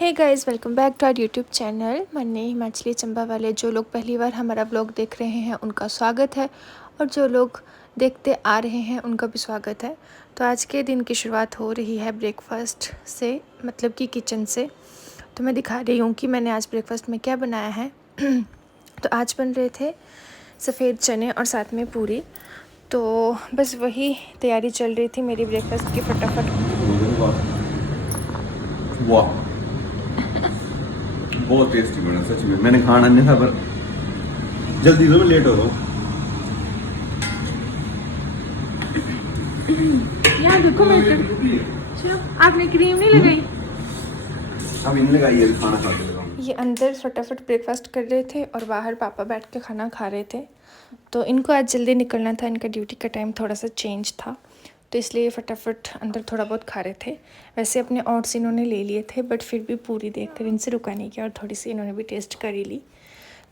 Hey guys, welcome back to our YouTube channel Manne Himachali Chamba वाले। जो लोग पहली बार हमारा ब्लॉग देख रहे हैं उनका स्वागत है, और जो लोग देखते आ रहे हैं उनका भी स्वागत है। तो आज के दिन की शुरुआत हो रही है ब्रेकफास्ट से, मतलब कि किचन से। तो मैं दिखा रही हूँ कि मैंने आज ब्रेकफास्ट में क्या बनाया है। तो आज बन रहे थे सफ़ेद चने और साथ में पूरी। तो बस वही तैयारी चल रही थी मेरी ब्रेकफास्ट की फटाफट। वाह, बहुत टेस्टी बना सच में। मैंने खाना नहीं था पर जल्दी दो, मैं लेट हो रहा हूँ। यहाँ देखो आपने क्रीम नहीं लगाई। अब इन लगाइए, खाना खा के लगाऊंगा। ये अंदर फटाफट ब्रेकफास्ट कर रहे थे और बाहर पापा बैठ के खाना खा रहे थे। तो इनको आज जल्दी निकलना था, इनका ड्यूटी का टाइम थोड़ा सा चेंज था, तो इसलिए फटाफट अंदर थोड़ा बहुत खा रहे थे। वैसे अपने ऑट्स इन्होंने ले लिए थे, बट फिर भी पूरी देखकर इनसे रुका नहीं किया और थोड़ी सी इन्होंने भी टेस्ट कर ही ली।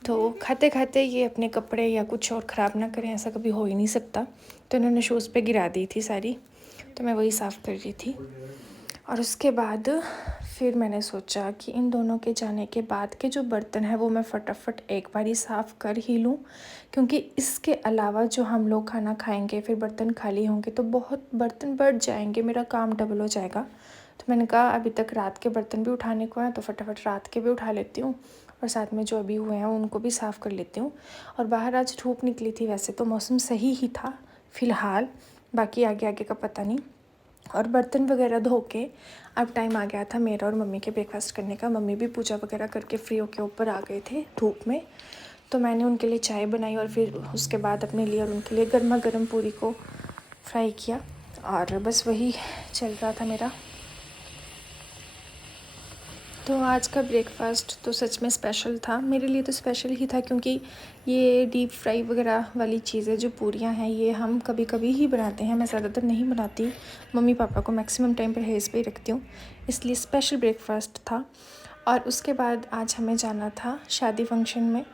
तो खाते खाते ये अपने कपड़े या कुछ और ख़राब ना करें, ऐसा कभी हो ही नहीं सकता। तो इन्होंने शूज़ पे गिरा दी थी सारी, तो मैं वही साफ़ कर रही थी। और उसके बाद फिर मैंने सोचा कि इन दोनों के जाने के बाद के जो बर्तन है वो मैं फटाफट एक बार ही साफ़ कर ही लूँ, क्योंकि इसके अलावा जो हम लोग खाना खाएंगे फिर बर्तन खाली होंगे तो बहुत बर्तन बढ़ जाएंगे, मेरा काम डबल हो जाएगा। तो मैंने कहा अभी तक रात के बर्तन भी उठाने को हैं तो फटाफट रात के भी उठा लेती हूँ, और साथ में जो अभी हुए हैं उनको भी साफ़ कर लेती हूँ। और बाहर आज धूप निकली थी, वैसे तो मौसम सही ही था फ़िलहाल, बाकी आगे आगे का पता नहीं। और बर्तन वगैरह धो के अब टाइम आ गया था मेरा और मम्मी के ब्रेकफास्ट करने का। मम्मी भी पूजा वगैरह करके फ्री होके ऊपर आ गए थे धूप में, तो मैंने उनके लिए चाय बनाई और फिर उसके बाद अपने लिए और उनके लिए गर्मा गर्म पूरी को फ्राई किया, और बस वही चल रहा था मेरा। तो आज का ब्रेकफास्ट तो सच में स्पेशल था, मेरे लिए तो स्पेशल ही था, क्योंकि ये डीप फ्राई वगैरह वाली चीज़ें जो पूरियाँ हैं ये हम कभी कभी ही बनाते हैं, मैं ज़्यादातर नहीं बनाती। मम्मी पापा को मैक्सिमम टाइम परहेज़ पे ही रखती हूँ, इसलिए स्पेशल ब्रेकफास्ट था। और उसके बाद आज हमें जाना था शादी फंक्शन में,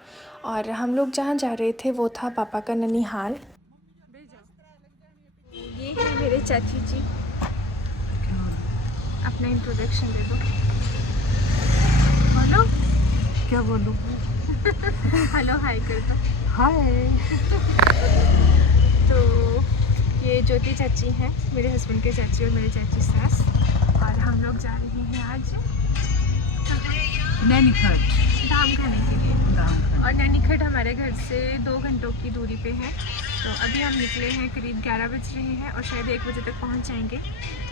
और हम लोग जहाँ जा रहे थे वो था पापा का ननिहाल। ये है मेरे चाची जी, अपना इंट्रोडक्शन दे दो। बोलो क्या बोलूँ? हेलो हाय कर दो। हाय। तो ये ज्योति चाची हैं, मेरे हस्बैंड के चाची और मेरे चाची सास, और हम लोग जा रहे हैं आज नैनीखट धाम खाने के लिए। धाम। और नैनीखट हमारे घर से 2 घंटों की दूरी पे है। तो अभी हम निकले हैं, करीब 11 बज रहे हैं और शायद 1 बजे तक पहुंच जाएंगे।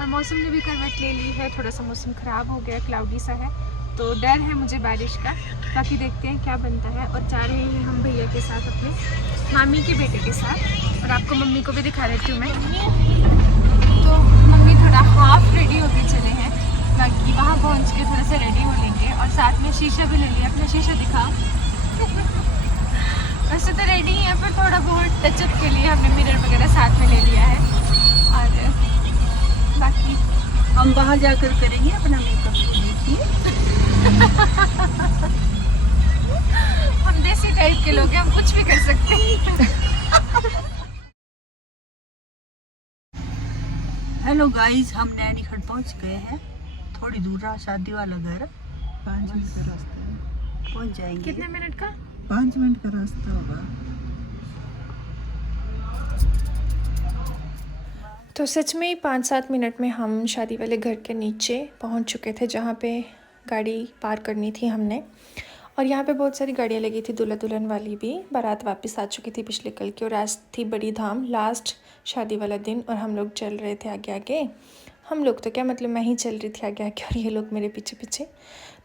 और मौसम ने भी करवट ले ली है, थोड़ा सा मौसम ख़राब हो गया, क्लाउडी सा है, तो डर है मुझे बारिश का। बाकी देखते हैं क्या बनता है। और जा रहे हैं हम भैया के साथ, अपने मामी के बेटे के साथ, और आपको मम्मी को भी दिखा देती हूँ मैं। तो मम्मी थोड़ा हाफ रेडी होके चले हैं, बाकी वहाँ पहुँच के थोड़ा सा रेडी हो लेंगे। और साथ में शीशा भी ले लिया, अपना शीशा दिखाओ। वैसे तो रेडी है, पर थोड़ा बहुत टचअप के लिए हमने मिरर वगैरह साथ में ले लिया है। और बाकी हम वहाँ जाकर करेंगे अपना मेकअप, देखिए। हम देसी टाइप के लोग हैं, हम कुछ भी कर सकते हैं। हेलो गाइस, हम नैनीखट पहुँच गए हैं। थोड़ी दूर रहा शादी वाला घर, 5 मिनट का रास्ता है, पहुँच जाएंगे। कितने मिनट का? 5 मिनट का रास्ता होगा। तो सच में 5-7 मिनट में हम शादी वाले घर के नीचे पहुंच चुके थे, जहां पे गाड़ी पार करनी थी हमने। और यहाँ पे बहुत सारी गाड़ियाँ लगी थी, दूल्हा दुल्हन वाली भी। बारात वापस आ चुकी थी पिछले कल की, और आज थी बड़ी धाम, लास्ट शादी वाला दिन, और हम लोग चल रहे थे आगे आगे। हम लोग तो क्या, मतलब मैं ही चल रही थी आगे आगे और ये लोग मेरे पीछे पीछे।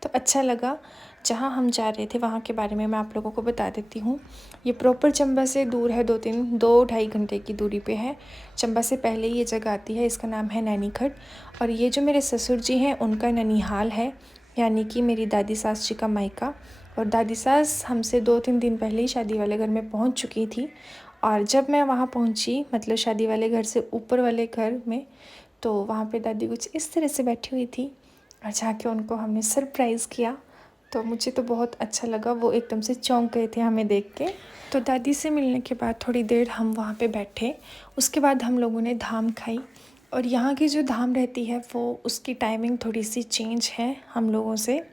तो अच्छा लगा। जहाँ हम जा रहे थे वहाँ के बारे में मैं आप लोगों को बता देती हूँ। ये प्रॉपर चंबा से दूर है, 2-2.5 घंटे की दूरी पे है। चंबा से पहले ये जगह आती है, इसका नाम है नैनीखट। और ये जो मेरे ससुर जी हैं उनका ननिहाल है, यानी कि मेरी दादी सास जी का मायका। और दादी सास हमसे 2-3 दिन पहले ही शादी वाले घर में पहुंच चुकी थी। और जब मैं वहां पहुंची, मतलब शादी वाले घर से ऊपर वाले घर में, तो वहाँ पे दादी कुछ इस तरह से बैठी हुई थी, और जाके उनको हमने सरप्राइज़ किया। तो मुझे तो बहुत अच्छा लगा, वो एकदम से चौंक गए थे हमें देख के। तो दादी से मिलने के बाद थोड़ी देर हम वहाँ पे बैठे, उसके बाद हम लोगों ने धाम खाई। और यहाँ की जो धाम रहती है वो उसकी टाइमिंग थोड़ी सी चेंज है हम लोगों से।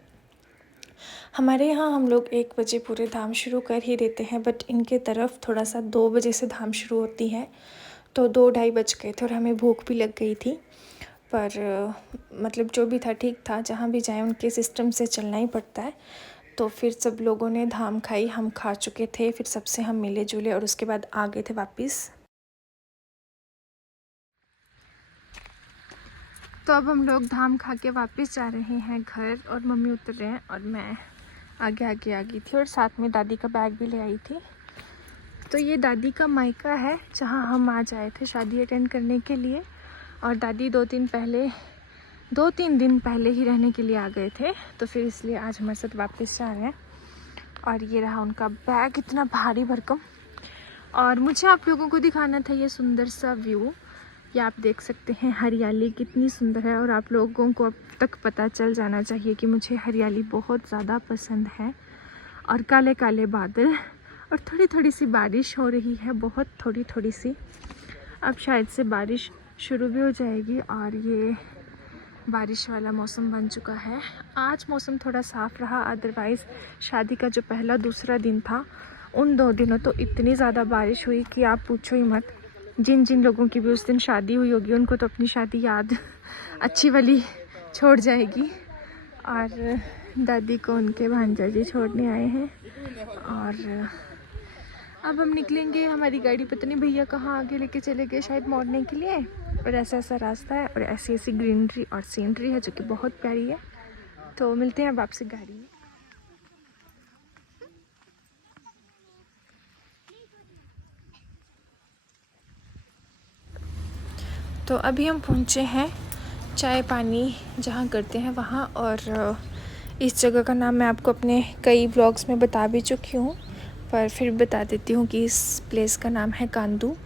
हमारे यहाँ हम लोग 1 बजे पूरे धाम शुरू कर ही देते हैं, बट इनके तरफ थोड़ा सा 2 बजे से धाम शुरू होती है। तो 2 ढाई बज गए थे और हमें भूख भी लग गई थी, पर मतलब जो भी था ठीक था, जहाँ भी जाएं उनके सिस्टम से चलना ही पड़ता है। तो फिर सब लोगों ने धाम खाई, हम खा चुके थे, फिर सबसे हम मिले जुले और उसके बाद आ गए थे वापस। तो अब हम लोग धाम खा के वापस जा रहे हैं घर, और मम्मी उतर रहे हैं और मैं आगे आगे आ गई थी और साथ में दादी का बैग भी ले आई थी। तो ये दादी का मायका है जहाँ हम आज आए थे शादी अटेंड करने के लिए, और दादी 2-3 दिन पहले ही रहने के लिए आ गए थे, तो फिर इसलिए आज हमारे साथ वापस जा रहे हैं। और ये रहा उनका बैग, इतना भारी भरकम। और मुझे आप लोगों को दिखाना था ये सुंदर सा व्यू। ये आप देख सकते हैं हरियाली कितनी सुंदर है, और आप लोगों को अब तक पता चल जाना चाहिए कि मुझे हरियाली बहुत ज़्यादा पसंद है। और काले काले बादल और थोड़ी थोड़ी सी बारिश हो रही है, बहुत थोड़ी थोड़ी सी। अब शायद से बारिश शुरू भी हो जाएगी और ये बारिश वाला मौसम बन चुका है। आज मौसम थोड़ा साफ़ रहा, अदरवाइज़ शादी का जो पहला दूसरा दिन था उन 2 दिनों तो इतनी ज़्यादा बारिश हुई कि आप पूछो ही मत। जिन जिन लोगों की भी उस दिन शादी हुई होगी उनको तो अपनी शादी याद अच्छी वाली छोड़ जाएगी। और दादी को उनके भांजा जी छोड़ने आए हैं, और अब हम निकलेंगे। हमारी गाड़ी पता नहीं भैया कहाँ आगे लेके चले गए, शायद मोड़ने के लिए। और ऐसा ऐसा रास्ता है और ऐसी ऐसी ग्रीनरी और सीनरी है जो कि बहुत प्यारी है। तो मिलते हैं अब आपसे गाड़ी में। तो अभी हम पहुँचे हैं चाय पानी जहाँ करते हैं वहाँ, और इस जगह का नाम मैं आपको अपने कई ब्लॉग्स में बता भी चुकी हूँ, पर फिर बता देती हूँ कि इस प्लेस का नाम है कांदू,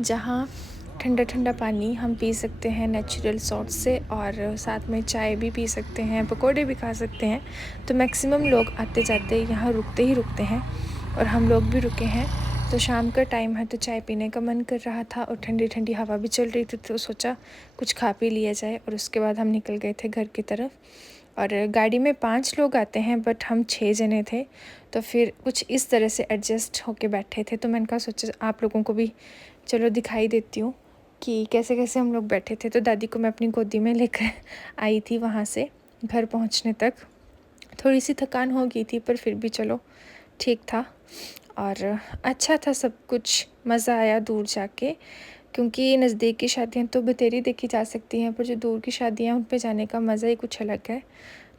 जहाँ ठंडा ठंडा पानी हम पी सकते हैं नेचुरल सोर्स से, और साथ में चाय भी पी सकते हैं, पकोड़े भी खा सकते हैं। तो मैक्सिमम लोग आते जाते यहाँ रुकते ही रुकते हैं, और हम लोग भी रुके हैं। तो शाम का टाइम है तो चाय पीने का मन कर रहा था, और ठंडी ठंडी हवा भी चल रही थी, तो सोचा कुछ खा पी लिया जाए। और उसके बाद हम निकल गए थे घर की तरफ। और गाड़ी में 5 लोग आते हैं, बट हम 6 जने थे, तो फिर कुछ इस तरह से एडजस्ट होके बैठे थे। तो मैंने कहा सोचा आप लोगों को भी चलो दिखाई देती हूँ कि कैसे कैसे हम लोग बैठे थे। तो दादी को मैं अपनी गोदी में लेकर आई थी वहाँ से घर पहुँचने तक। थोड़ी सी थकान हो गई थी, पर फिर भी चलो ठीक था, और अच्छा था सब कुछ। मज़ा आया दूर जाके, क्योंकि नज़दीक की शादियाँ तो बतेरी देखी जा सकती हैं, पर जो दूर की शादियाँ उन पे जाने का मज़ा ही कुछ अलग है।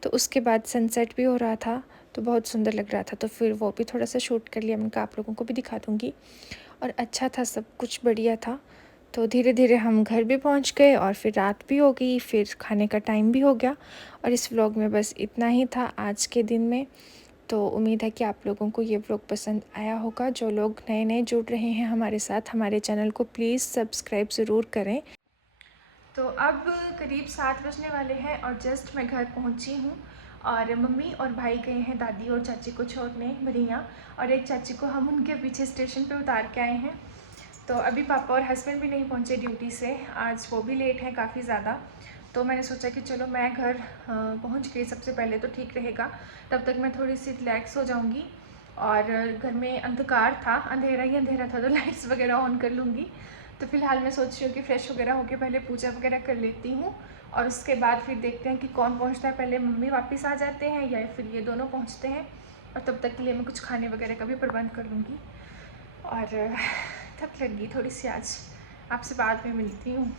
तो उसके बाद सनसेट भी हो रहा था, तो बहुत सुंदर लग रहा था, तो फिर वो भी थोड़ा सा शूट कर लिया। मैंने कहा आप लोगों को भी दिखा दूँगी। और अच्छा था, सब कुछ बढ़िया था। तो धीरे धीरे हम घर भी पहुंच गए, और फिर रात भी हो गई, फिर खाने का टाइम भी हो गया। और इस व्लॉग में बस इतना ही था आज के दिन में। तो उम्मीद है कि आप लोगों को ये व्लॉग पसंद आया होगा। जो लोग नए नए जुड़ रहे हैं हमारे साथ, हमारे चैनल को प्लीज़ सब्सक्राइब ज़रूर करें। तो अब करीब 7 बजने वाले हैं और जस्ट मैं घर पहुंची हूं, और मम्मी और भाई गए हैं दादी और चाची को छोड़ने बरिया, और एक चाची को हम उनके पीछे स्टेशन पे उतार के आए हैं। तो अभी पापा और हस्बैंड भी नहीं पहुंचे ड्यूटी से, आज वो भी लेट हैं काफ़ी ज़्यादा। तो मैंने सोचा कि चलो मैं घर पहुंच गई सबसे पहले तो ठीक रहेगा, तब तक मैं थोड़ी सी रिलैक्स हो जाऊंगी। और घर में अंधकार था, अंधेरा ही अंधेरा था, तो लाइट्स वगैरह ऑन कर लूँगी। तो फिलहाल मैं सोच रही हूँ कि फ़्रेश वगैरह होकर पहले पूजा वगैरह कर लेती हूँ, और उसके बाद फिर देखते हैं कि कौन पहुँचता है पहले, मम्मी वापस आ जाते हैं या फिर ये दोनों पहुँचते हैं। और तब तक के लिए मैं कुछ खाने वगैरह का भी प्रबंध कर लूँगी। और थक लगी थोड़ी सी आज, आपसे बाद में मिलती हूँ।